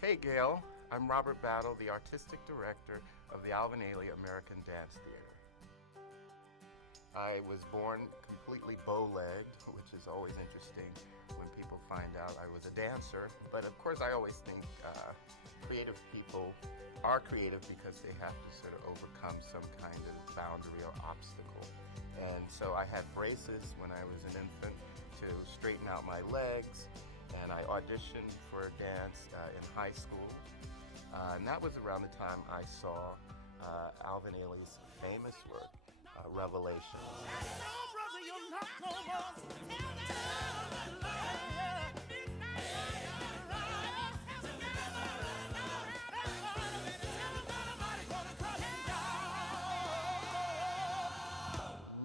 Hey Gail, I'm Robert Battle, the Artistic Director of the Alvin Ailey American Dance Theater. I was born completely bow-legged, which is always interesting when people find out I was a dancer. But of course I always think creative people are creative because they have to sort of overcome some kind of boundary or obstacle. And so I had braces when I was an infant to straighten out my legs, and I auditioned for dance in high school. And that was around the time I saw Alvin Ailey's famous work, Revelation.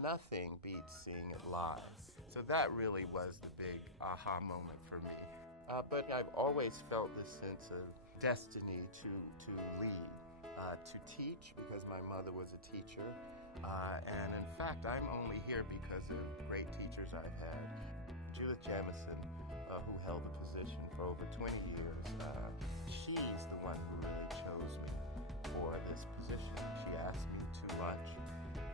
Nothing beats seeing it live. So that really was the big aha moment for me. But I've always felt this sense of destiny to lead, to teach, because my mother was a teacher. And in fact, I'm only here because of great teachers I've had. Judith Jamison, who held the position for over 20 years, she's the one who really chose me for this position. She asked me to lunch,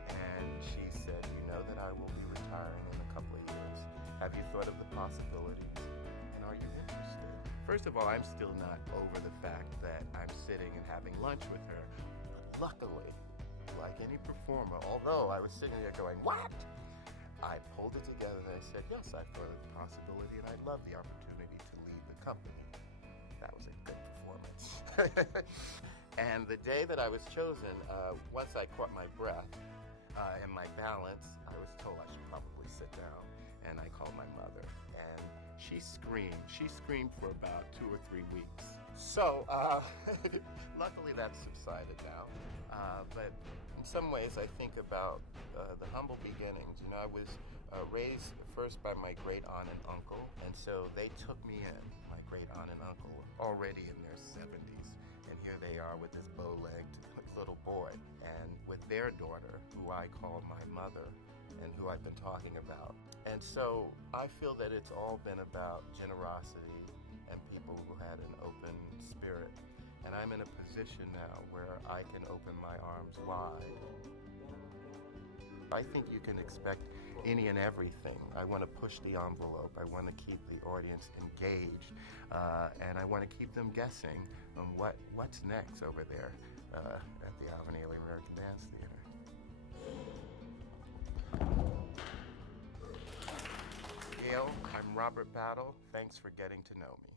and she said, "You know that I will be retiring in a couple of years. Have you thought of the possibilities? And are you interested?" First of all, I'm still not over the fact that I'm sitting and having lunch with her. But luckily, like any performer, although I was sitting there going, "What?" I pulled it together and I said, "Yes, I thought of the possibility and I'd love the opportunity to lead the company." That was a good performance. And the day that I was chosen, once I caught my breath, and my balance, I was told I should probably sit down, and I called my mother, and she screamed. She screamed for about 2 or 3 weeks. So, luckily that's subsided now. But in some ways I think about the humble beginnings. You know, I was raised first by my great aunt and uncle, and so they took me in. My great aunt and uncle were already in their 70s, and here they are with this bow-legged little boy, and with their daughter, who I call my mother, and who I've been talking about. And so I feel that it's all been about generosity and people who had an open spirit. And I'm in a position now where I can open my arms wide. I think you can expect any and everything. I want to push the envelope. I want to keep the audience engaged, and I want to keep them guessing on what's next over there at the Alvin Ailey American Dance Theater. Gail, I'm Robert Battle. Thanks for getting to know me.